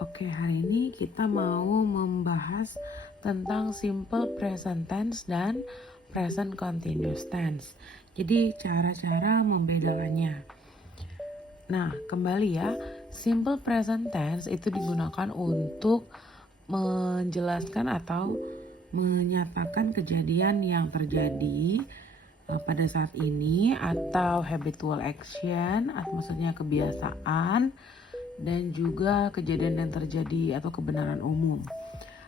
Oke, hari ini kita mau membahas tentang simple present tense dan present continuous tense. Jadi cara-cara membedakannya. Nah, kembali ya, simple present tense itu digunakan untuk menjelaskan atau menyatakan kejadian yang terjadi pada saat ini atau habitual action, atau maksudnya kebiasaan, dan juga kejadian yang terjadi atau kebenaran umum.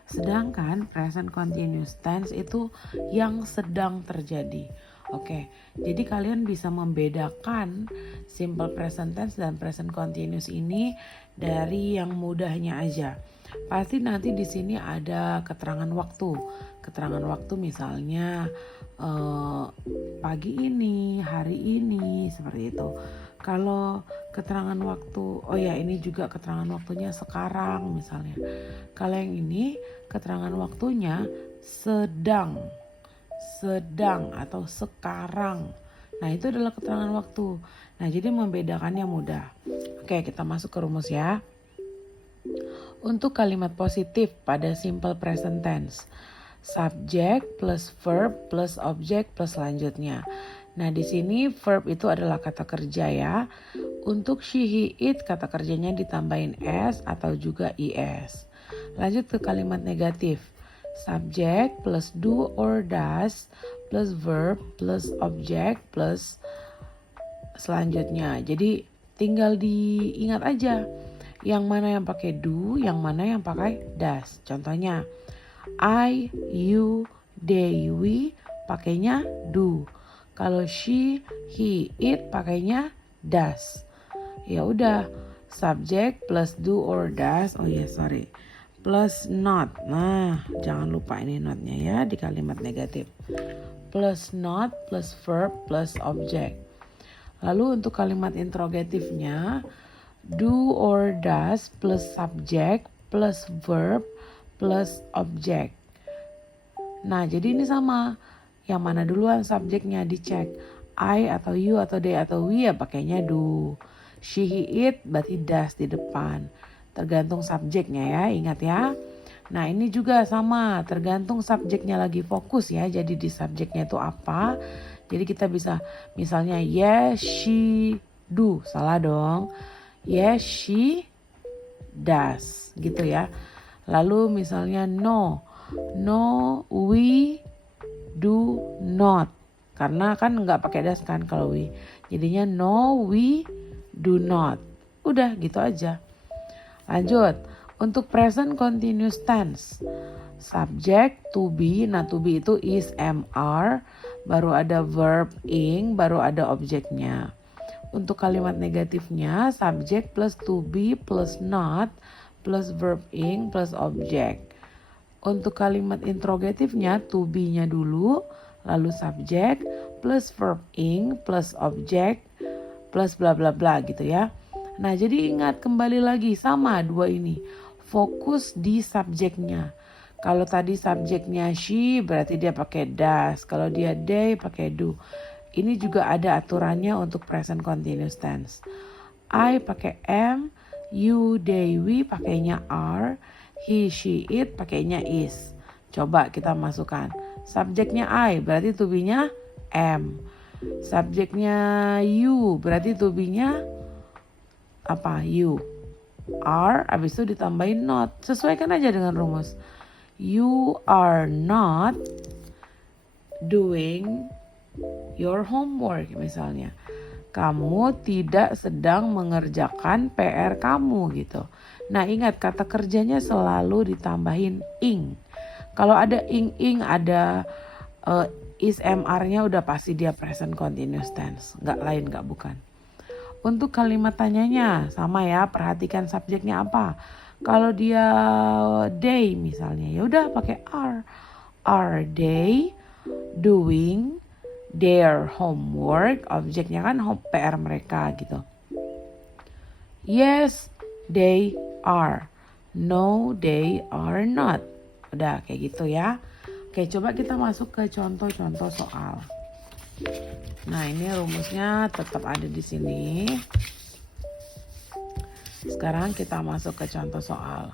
Sedangkan present continuous tense itu yang sedang terjadi. Oke, jadi kalian bisa membedakan simple present tense dan present continuous ini dari yang mudahnya aja. Pasti nanti di sini ada keterangan waktu. Keterangan waktu misalnya pagi ini, hari ini, seperti itu. Kalau keterangan waktu, oh ya ini juga keterangan waktunya sekarang misalnya. Kalau yang ini keterangan waktunya sedang atau sekarang. Nah itu adalah keterangan waktu. Nah jadi membedakannya mudah. Oke, kita masuk ke rumus ya. Untuk kalimat positif pada simple present tense, subject plus verb plus object plus selanjutnya. Nah di sini verb itu adalah kata kerja ya. Untuk she, he, it kata kerjanya ditambahin s atau juga is. Lanjut ke kalimat negatif. Subject plus do or does plus verb plus object plus selanjutnya. Jadi tinggal diingat aja yang mana yang pakai do, yang mana yang pakai does. Contohnya I, you, they, we pakainya do. Kalau she, he, it pakainya does. Ya udah, subject plus do or does. Plus not. Nah, jangan lupa ini notnya ya di kalimat negatif. Plus not plus verb plus object. Lalu untuk kalimat interrogatifnya, do or does plus subject plus verb plus object. Nah, jadi ini sama. Yang mana duluan subjeknya dicek. I atau you atau they atau we ya pakainya do. She, he, it berarti does di depan. Tergantung subjeknya ya, ingat ya. Nah ini juga sama, tergantung subjeknya lagi fokus ya. Jadi di subjeknya itu apa. Jadi kita bisa misalnya yes, she, do. Salah dong. Yes, she does gitu ya. Lalu misalnya no, we do not. Karena kan nggak pakai does kan kalau we. Jadinya no, we do not. Udah gitu aja. Lanjut, untuk present continuous tense, subject to be, nah to be itu is, am, baru ada verb ing, baru ada objeknya. Untuk kalimat negatifnya, subject plus to be plus not plus verb ing plus object. Untuk kalimat interrogatifnya, to be-nya dulu, lalu subject plus verb ing plus object plus bla bla bla gitu ya. Nah jadi ingat kembali lagi sama dua ini. Fokus di subjeknya. Kalau tadi subjeknya she berarti dia pakai does. Kalau dia they pakai do. Ini juga ada aturannya untuk present continuous tense. I pakai am, you, they, we pakainya are, he, she, it pakainya is. Coba kita masukkan. Subjeknya I berarti to be-nya am. Subjeknya you berarti to be-nya apa? You. Are, habis itu ditambahin not. Sesuaikan aja dengan rumus. You are not doing your homework misalnya. Kamu tidak sedang mengerjakan PR kamu gitu. Nah ingat kata kerjanya selalu ditambahin ing. Kalau ada ing, ada is, mr-nya udah pasti dia present continuous tense. Nggak lain, nggak bukan. Untuk kalimat tanyanya sama ya, perhatikan subjeknya apa. Kalau dia they misalnya, ya udah pakai are. Are they doing their homework? Objeknya kan PR mereka gitu. Yes, they are. No, they are not. Udah kayak gitu ya. Oke, coba kita masuk ke contoh-contoh soal. Nah, ini rumusnya tetap ada di sini. Sekarang kita masuk ke contoh soal.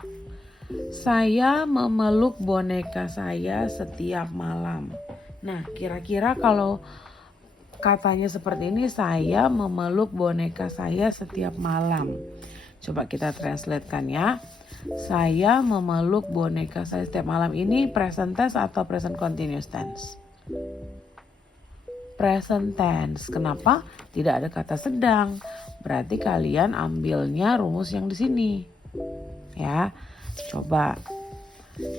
Saya memeluk boneka saya setiap malam. Nah, kira-kira kalau katanya seperti ini, saya memeluk boneka saya setiap malam. Coba kita translatekan ya. Saya memeluk boneka saya setiap malam. Ini present tense atau present continuous tense? Present tense. Kenapa? Tidak ada kata sedang. Berarti kalian ambilnya rumus yang di sini. Ya. Coba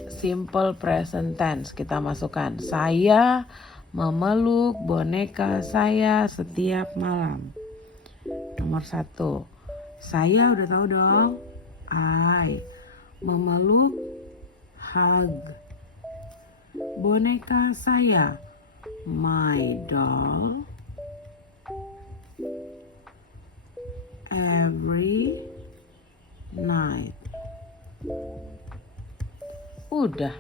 simple present tense kita masukkan. Saya memeluk boneka saya setiap malam. Nomor 1. Saya udah tahu dong. I memeluk, hug. Boneka saya, my doll, every night. Udah.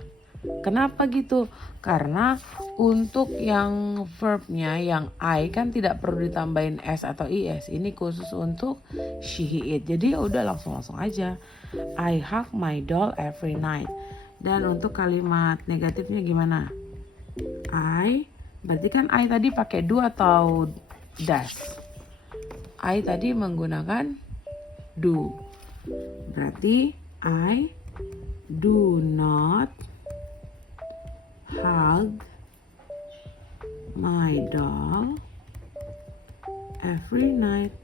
Kenapa gitu? Karena untuk yang verbnya yang I kan tidak perlu ditambahin S atau IS. Ini khusus untuk she, he, it. Jadi udah langsung aja. I hug my doll every night. Dan untuk kalimat negatifnya gimana? I, berarti kan I tadi pakai do atau does? I tadi menggunakan do. Berarti I do not hug my doll every night.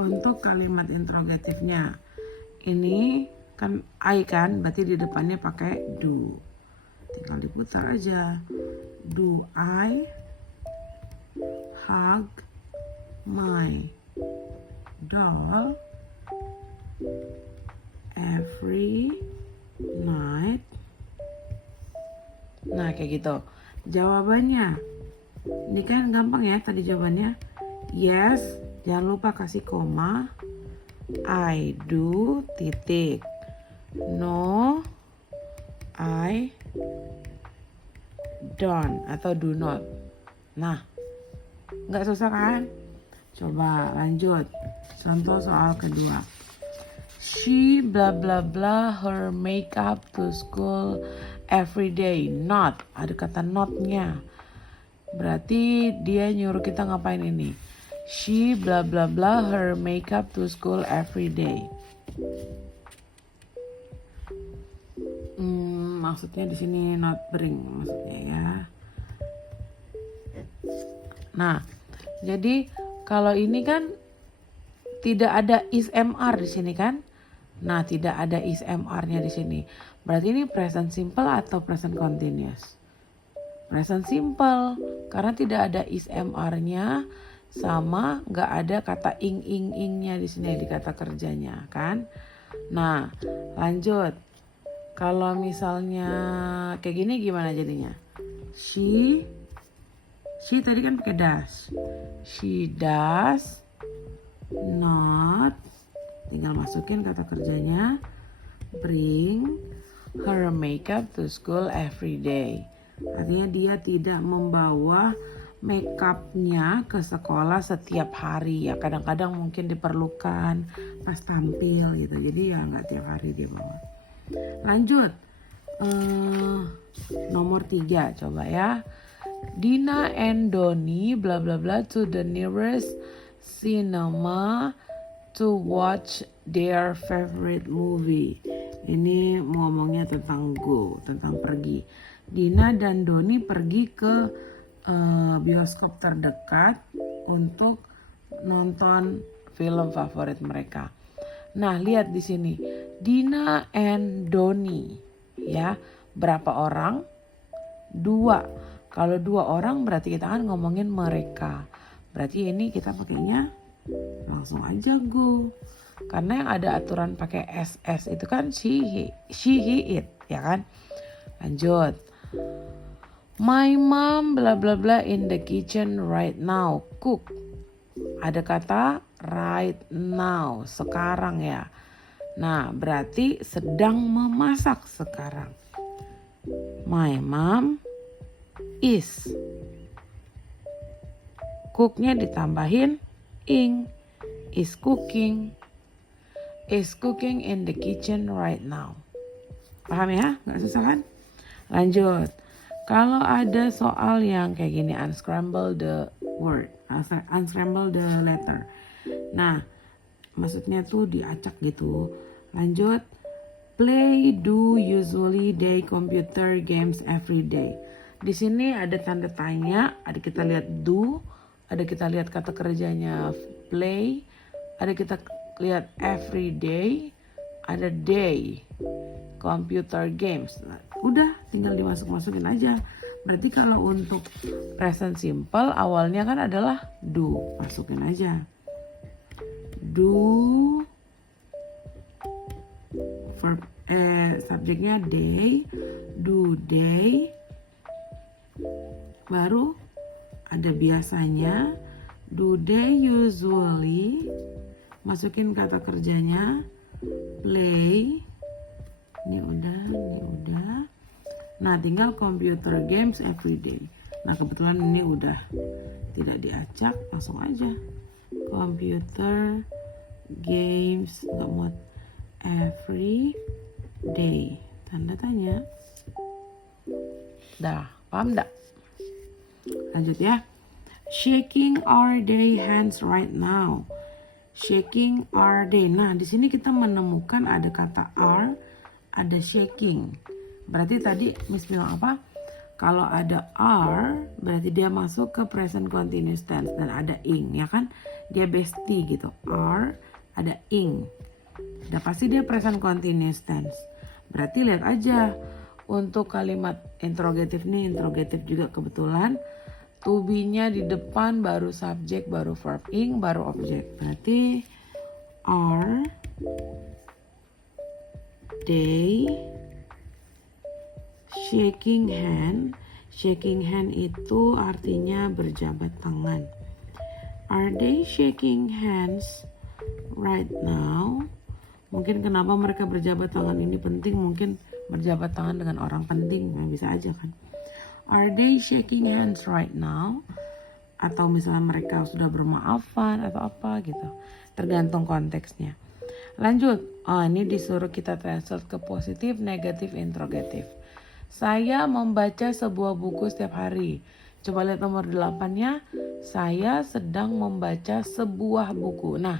Untuk kalimat interrogatifnya, ini kan I kan, berarti di depannya pakai do. Tinggal diputar aja. Do I hug my doll every night? Nah, kayak gitu. Jawabannya, ini kan gampang ya tadi jawabannya. Yes, jangan lupa kasih koma. I do, titik. No, I don't atau do not. Nah, nggak susah kan? Coba lanjut. Contoh soal kedua. She blah blah blah her makeup to school every day. Not, ada kata not-nya. Berarti dia nyuruh kita ngapain ini? She blah blah blah her makeup to school every day. Maksudnya di sini not bring maksudnya ya. Nah, jadi kalau ini kan tidak ada is mr di sini kan? Nah, tidak ada is mr-nya di sini. Berarti ini present simple atau present continuous? Present simple karena tidak ada is mr-nya sama nggak ada kata ing-ing-ing-nya di sini di kata kerjanya kan? Nah, lanjut. Kalau misalnya kayak gini gimana jadinya? She tadi kan pakai does. She does not, tinggal masukin kata kerjanya, bring her makeup to school every day. Artinya dia tidak membawa makeupnya ke sekolah setiap hari. Ya kadang-kadang mungkin diperlukan pas tampil gitu. Jadi ya nggak tiap hari dia bawa. Lanjut. Nomor 3 coba ya. Dina and Doni bla bla bla to the nearest cinema to watch their favorite movie. Ini ngomongnya tentang go, tentang pergi. Dina dan Doni pergi ke bioskop terdekat untuk nonton film favorit mereka. Nah, lihat di sini. Dina and Doni. Ya, berapa orang? 2. Kalau 2 orang berarti kita kan ngomongin mereka. Berarti ini kita pakainya langsung aja go. Karena yang ada aturan pakai SS itu kan she, he, it, ya kan? Lanjut. My mom bla bla bla in the kitchen right now. Cook. Ada kata right now, sekarang ya. Nah, berarti sedang memasak sekarang. My mom is cooknya ditambahin ing. Is cooking. Is cooking in the kitchen right now. Paham ya? Nggak susah kan? Lanjut. Kalau ada soal yang kayak gini, unscramble the word, unscramble the letter. Nah, maksudnya tuh diacak gitu. Lanjut. Play do usually they computer games every day. Di sini ada tanda tanya, ada kita lihat do, ada kita lihat kata kerjanya play, ada kita lihat every day, ada day, computer games. Nah, udah tinggal dimasuk-masukin aja. Berarti kalau untuk present simple awalnya kan adalah do, masukin aja. Do verb subjeknya day, do day, baru ada biasanya, do they usually, masukin kata kerjanya play, ini udah. Nah, tinggal computer games every day. Nah, kebetulan ini udah tidak diacak, langsung aja computer games, nggak muat, every day, tanda tanya. Dah, paham dah? Lanjut ya. Shaking our day hands right now. Shaking our day. Nah, di sini kita menemukan ada kata are, ada shaking. Berarti tadi Miss bilang apa? Kalau ada are, berarti dia masuk ke present continuous tense dan ada ing, ya kan? Dia bestie gitu. Are, ada ing. Udah pasti dia present continuous tense. Berarti lihat aja untuk kalimat interrogatif nih, interrogatif juga kebetulan. To be-nya di depan, baru subjek, baru verb ing, baru objek. Berarti are they shaking hand. Shaking hand itu artinya berjabat tangan. Are they shaking hands right now? Mungkin kenapa mereka berjabat tangan ini penting, mungkin berjabat tangan dengan orang penting, nah, bisa aja kan. Are they shaking hands right now? Atau misalnya mereka sudah bermaafan atau apa gitu. Tergantung konteksnya. Lanjut. Oh, ini disuruh kita translate ke positif, negatif, interrogatif. Saya membaca sebuah buku setiap hari. Coba lihat nomor 8-nya. Saya sedang membaca sebuah buku. Nah,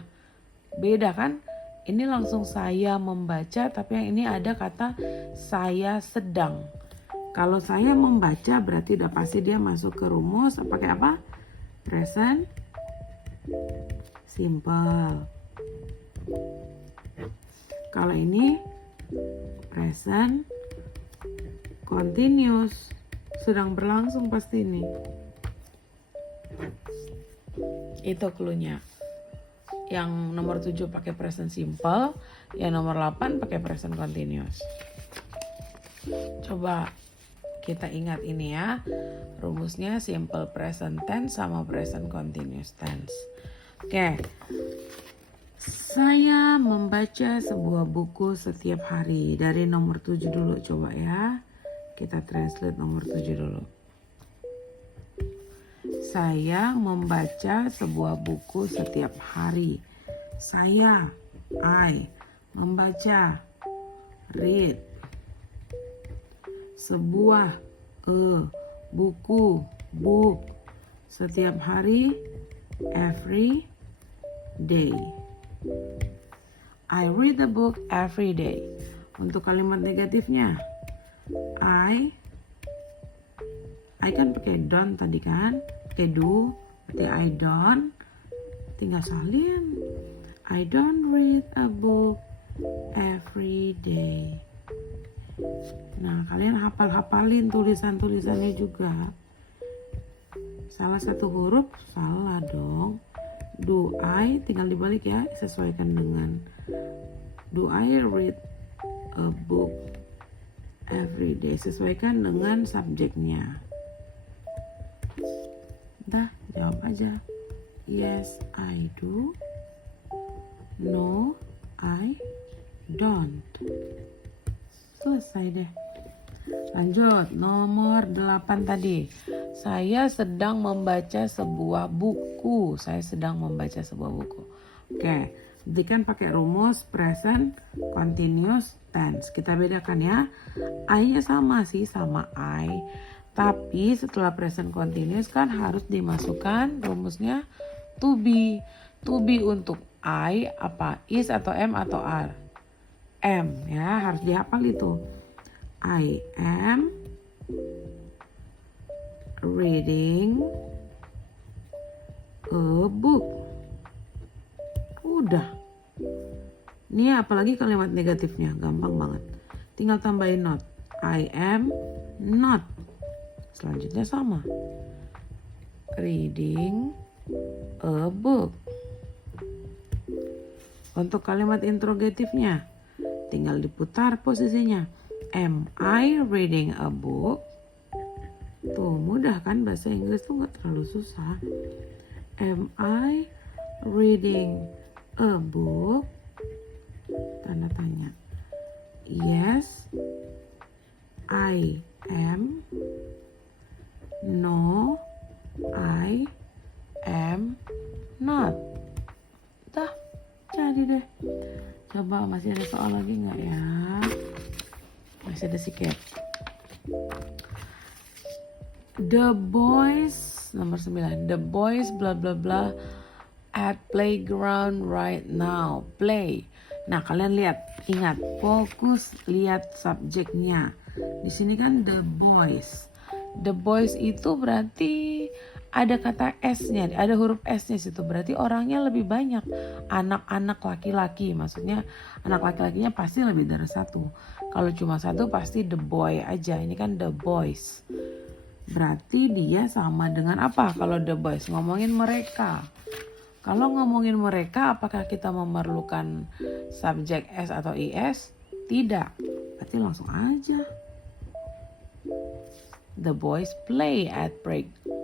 beda kan? Ini langsung saya membaca, tapi yang ini ada kata saya sedang. Kalau saya membaca berarti udah pasti dia masuk ke rumus pakai apa? Present simple. Kalau ini present continuous, sedang berlangsung pasti ini. Itu cluenya. Yang nomor 7 pakai present simple, yang nomor 8 pakai present continuous. Coba kita ingat ini ya. Rumusnya simple present tense sama present continuous tense. Oke. Saya membaca sebuah buku setiap hari. Dari nomor 7 dulu coba ya. Kita translate nomor 7 dulu. Saya membaca sebuah buku setiap hari. Saya, I, membaca, read. Sebuah, buku, book. Setiap hari, every day. I read the book every day. Untuk kalimat negatifnya, I kan pakai don't tadi kan, pakai do, berarti I don't, tinggal salin. I don't read a book every day. Nah, kalian hafalin tulisan-tulisannya juga. Salah satu huruf salah dong. Do I, tinggal dibalik ya, sesuaikan dengan do I read a book every day, sesuaikan dengan subjeknya. Dah, jawab aja. Yes, I do. No, I don't. Selesai deh. Lanjut, nomor 8 tadi. Saya sedang membaca sebuah buku. Saya sedang membaca sebuah buku. Oke, jadi kan pakai rumus present continuous tense. Kita bedakan ya. I-nya sama sih, sama I. Tapi setelah present continuous kan harus dimasukkan rumusnya to be. To be untuk I apa? Is atau am atau are? Am ya, harus dihafal itu. I am reading a book. Udah. Ini apalagi kalimat negatifnya, gampang banget. Tinggal tambahin not. I am not. Selanjutnya sama. Reading a book. Untuk kalimat interrogatifnya, tinggal diputar posisinya. Am I reading a book? Tuh mudah kan, bahasa Inggris tuh gak terlalu susah. Am I reading a book? Tanda tanya. Yes, I am. No, I am not. Dah, jadi deh. Coba masih ada soal lagi gak ya? Masih ada sedikit. The boys, nomor 9. The boys bla bla bla at playground right now. Play. Nah, kalian lihat, ingat, fokus lihat subjeknya. Di sini kan the boys. The boys itu berarti ada kata S-nya, ada huruf S-nya situ. Berarti orangnya lebih banyak. Anak-anak laki-laki, maksudnya anak laki-lakinya pasti lebih dari satu. Kalau cuma satu pasti the boy aja. Ini kan the boys. Berarti dia sama dengan apa kalau the boys? Ngomongin mereka. Kalau ngomongin mereka, apakah kita memerlukan subjek S atau IS? Tidak. Berarti langsung aja. The boys play at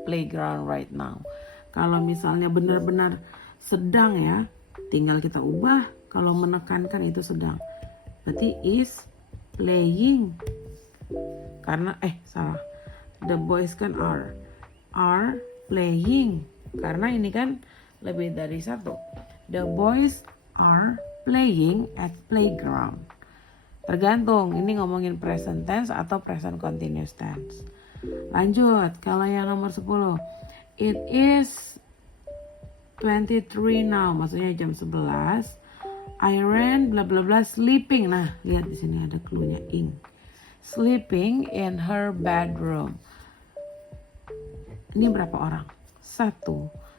playground right now. Kalau misalnya benar-benar sedang ya, tinggal kita ubah. Kalau menekankan itu sedang. Berarti is playing. Karena salah. The boys kan are playing. Karena ini kan lebih dari satu. The boys are playing at playground. Tergantung, ini ngomongin present tense atau present continuous tense. Lanjut, kalau yang nomor 10. It is 23 now, maksudnya jam 11. I ran bla bla bla sleeping. Nah, lihat di sini ada clue-nya ing. Sleeping in her bedroom. Ini berapa orang? 1.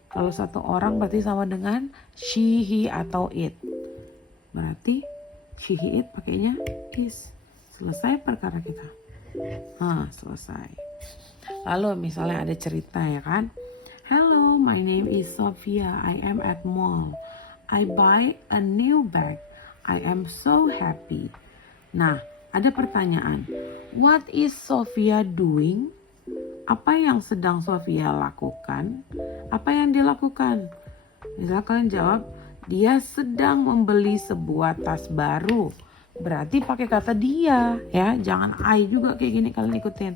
Kalau 1 orang berarti sama dengan she, he, atau it. Berarti she, he, it pakainya is. Selesai perkara kita. Selesai. Lalu misalnya ada cerita ya kan. Hello, my name is Sophia. I am at mall. I buy a new bag. I am so happy. Nah, ada pertanyaan. What is Sophia doing? Apa yang sedang Sophia lakukan? Apa yang dia lakukan? Misal kalian jawab, dia sedang membeli sebuah tas baru. Berarti pakai kata dia ya, jangan I juga kayak gini kalian ikutin.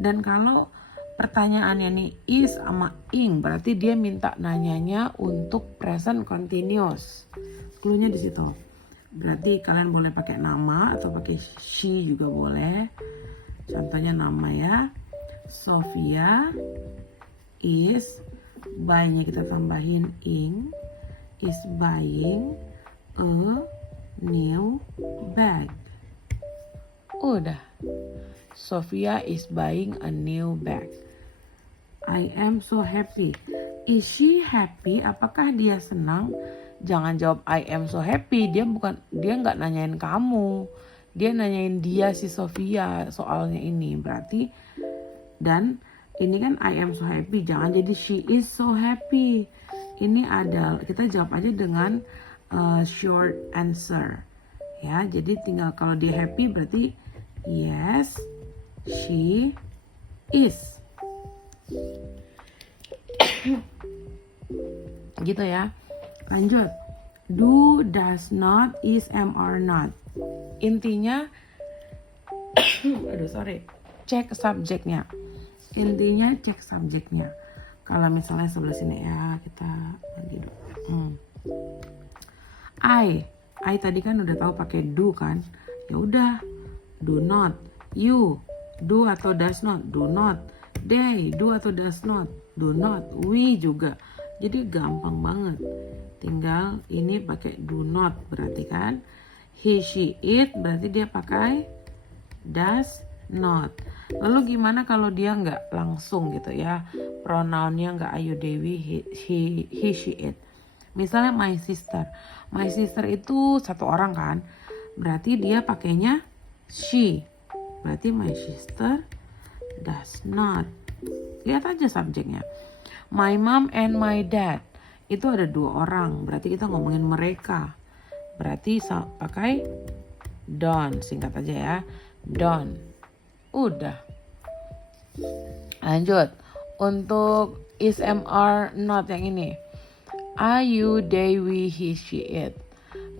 Dan kalau pertanyaannya nih is sama ing, berarti dia minta nanyanya untuk present continuous. Cluenya di situ. Berarti kalian boleh pakai nama atau pakai she juga boleh. Contohnya nama ya. Sophia is buying-nya kita tambahin ing, is buying a new bag. Udah. Sophia is buying a new bag. I am so happy. Is she happy? Apakah dia senang? Jangan jawab I am so happy. Dia nggak nanyain kamu. Dia nanyain dia si Sophia soalnya ini. Berarti dan ini kan I am so happy. Jangan jadi she is so happy. Ini ada, kita jawab aja dengan short answer. Ya, jadi tinggal kalau dia happy berarti yes, she is. Gitu ya. Lanjut. Do, does not, is, am, are not. Intinya cek subjeknya. Intinya cek subjeknya. Kalau misalnya sebelah sini ya, kita bagi dulu. I tadi kan udah tahu pakai do kan? Ya udah, do not. You, do atau does not? Do not. They, do atau does not? Do not. We juga. Jadi gampang banget. Tinggal ini pakai do not berarti kan? He, she, it berarti dia pakai does not. Lalu gimana kalau dia nggak langsung gitu ya? Pronounnya nggak ayu dewi, he, she, it. Misalnya my sister. My sister itu satu orang kan? Berarti dia pakainya she. Berarti my sister does not. Lihat aja subjeknya. My mom and my dad. Itu ada dua orang. Berarti kita ngomongin mereka. Berarti pakai don't. Singkat aja ya. Don't. Udah. Lanjut. Untuk is, am, are, not yang ini. I, you, they, we, he, she, it.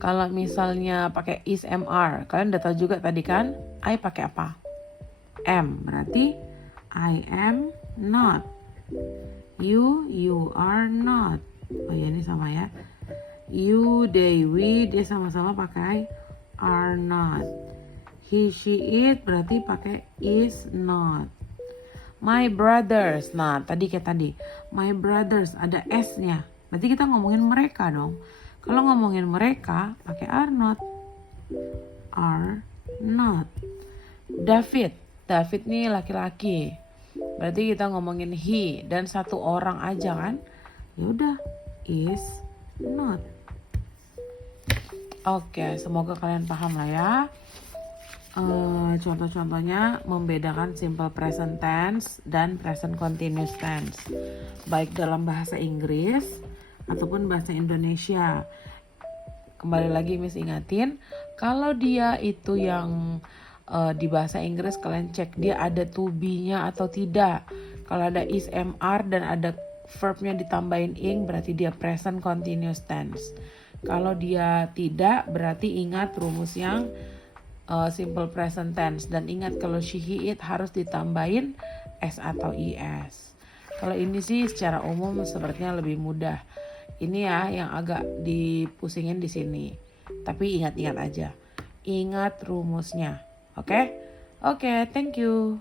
Kalau misalnya pakai is, am, are, kalian udah tahu juga tadi kan? I pakai apa? Am. Berarti I am not. You are not. Oh ya, ini sama ya. You, they, we, dia sama-sama pakai are not. He, she, it berarti pakai is not. My brothers. Nah, tadi kayak tadi. My brothers ada S-nya. Berarti kita ngomongin mereka dong. Kalau ngomongin mereka pakai are not. Are not. David. David nih laki-laki. Berarti kita ngomongin he dan satu orang aja kan? Ya udah, is not. Oke, semoga kalian paham lah ya. Contoh-contohnya membedakan simple present tense dan present continuous tense, baik dalam bahasa Inggris ataupun bahasa Indonesia. Kembali lagi Miss ingatin, kalau dia itu yang di bahasa Inggris kalian cek dia ada to be-nya atau tidak. Kalau ada is, am, are dan ada verbnya ditambahin ing berarti dia present continuous tense. Kalau dia tidak berarti ingat rumus yang simple present tense dan ingat kalau she, he, it harus ditambahin s atau is. Kalau ini sih secara umum sepertinya lebih mudah. Ini ya yang agak dipusingin di sini. Tapi ingat-ingat aja. Ingat rumusnya. Oke? Oke, thank you.